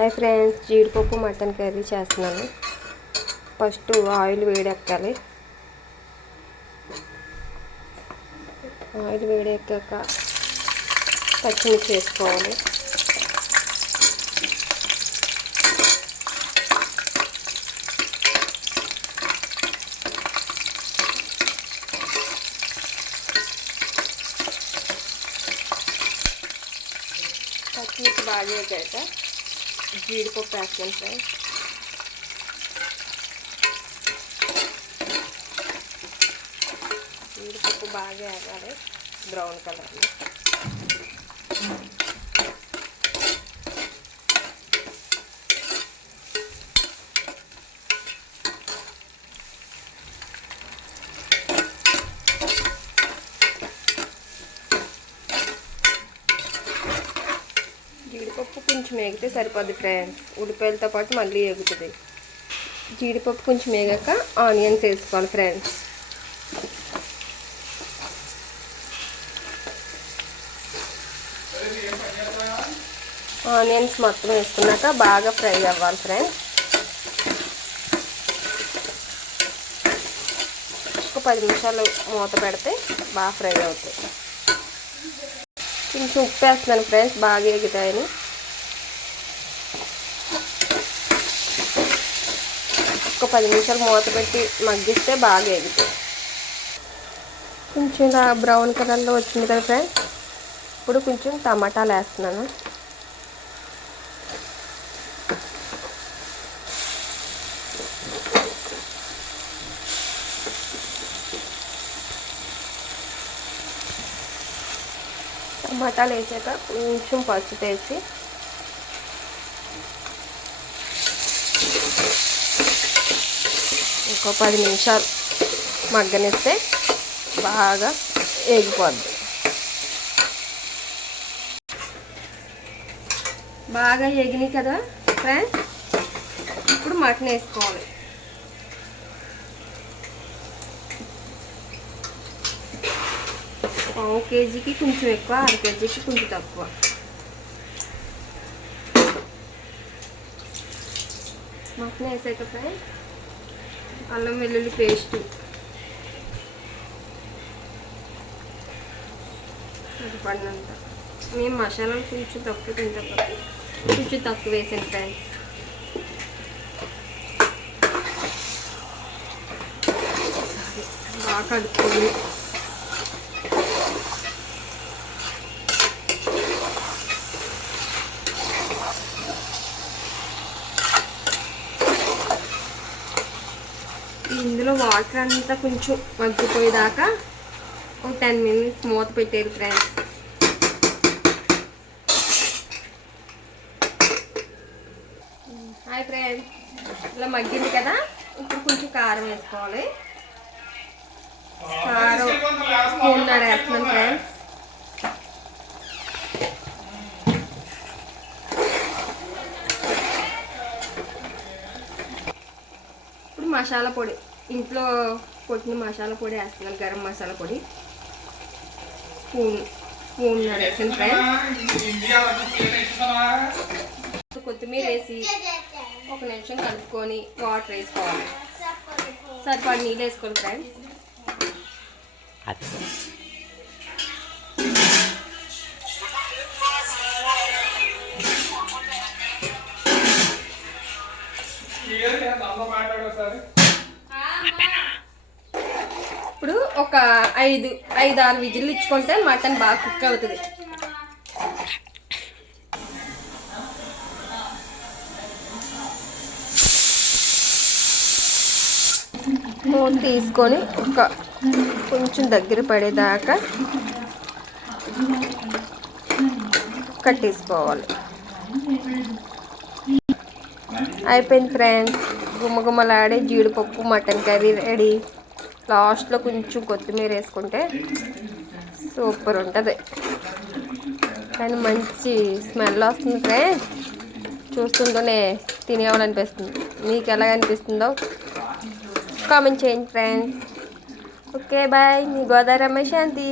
Hi friends, జీడిపప్పు mutton curry చేస్తున్నాను. First oil వేడెక్కాలి. ఆయిల్ వేడెక్కాక పచ్చిమిర్చి వేసుకోవాలి. పచ్చిమిర్చి బాగా వేగాక జీడిపప్పు వేస్తాను ఫ్రెండ్స్. జీడిపప్పు బాగా వేగాలి బ్రౌన్ కలర్లో. జీడిపప్పు కొంచెం వేగితే సరిపోద్ది ఫ్రెండ్స్. ఉల్లిపాయలతో పాటు మళ్ళీ వేగుతుంది. జీడిపప్పు కొంచెం వేగాక ఆనియన్స్ వేసుకోవాలి ఫ్రెండ్స్. ఆనియన్స్ మొత్తం వేసుకున్నాక బాగా ఫ్రై అవ్వాలి ఫ్రెండ్స్. ఒక 10 నిమిషాలు మూత పెడితే బాగా ఫ్రై అవుతాయి. కొంచెం ఉప్పు వేస్తున్నాను ఫ్రెండ్స్, బాగా ఎగుతాయని. ఒక 10 నిమిషాలు మూత పెట్టి మగ్గిస్తే బాగా ఎగుతాయి. కొంచెం ఇలా బ్రౌన్ కలర్లో వచ్చింది కదా ఫ్రెండ్స్. ఇప్పుడు కొంచెం టమాటాలు వేస్తున్నాను. టమాటాలు వేసాక కొంచెం పసుపు వేసి ఇంకో 10 నిమిషాలు మగ్గనిస్తే బాగా వేగిపోద్ది. బాగా వేగినాయి కదా ఫ్రెండ్స్. ఇప్పుడు మటన్ వేసుకోవాలి. పావు కేజీకి కొంచెం ఎక్కువ, అర కేజీకి కొంచెం తక్కువ. మటన్ వేసాక ఫ్రెండ్స్ అల్లం వెల్లుల్లి పేస్ట్, సరిపడినంత. మేము మసాలాలు కొంచెం తక్కువ తింటాం కాబట్టి కొంచెం తక్కువ వేసాను ఫ్రెండ్స్. బాగా కలుపుకొని ఇందులో వాటర్ అంతా కొంచెం మగ్గిపోయేదాకా ఒక 10 మినిట్స్ మూత పెట్టారు ఫ్రెండ్స్. హాయ్ ఫ్రెండ్స్, ఇలా మగ్గింది కదా. ఇప్పుడు కొంచెం కారం వేసుకోవాలి. కారం 1.5 వేస్తున్నాను ఫ్రెండ్స్. ఇప్పుడు మసాలా పొడి, ఇంట్లో కొట్టిన మసాలా పొడి వేస్తున్నాను. గరం మసాలా పొడి స్పూన్ వేసాను ఫ్రెండ్స్. కొత్తిమీర వేసి 1 నిమిషం కలుపుకొని వాటర్ వేసుకోవాలి. సరిపడి నీళ్ళు వేసుకోవాలి ఫ్రెండ్స్. ఇప్పుడు ఒక 5-6 విజిల్లు ఇచ్చుకుంటే మటన్ బాగా కుక్ అవుతుంది. మూత తీసుకొని కొంచెం దగ్గర పడేదాకా కట్టేసుకోవాలి. అయిపోయింది ఫ్రెండ్స్. గుమ్మగుమ్మలాడే జీడిపప్పు మటన్ కర్రీ రెడీ. లాస్ట్లో కొంచెం కొత్తిమీర వేసుకుంటే సూపర్ ఉంటుంది. కానీ మంచి స్మెల్ వస్తుంది ఫ్రెండ్స్. చూస్తుంటేనే తినేవాలనిపిస్తుంది. మీకు ఎలా అనిపిస్తుందో కామెంట్ చేయండి ఫ్రెండ్స్. Okay bye. మీ గోదావరి అమ్మాయి శాంతి.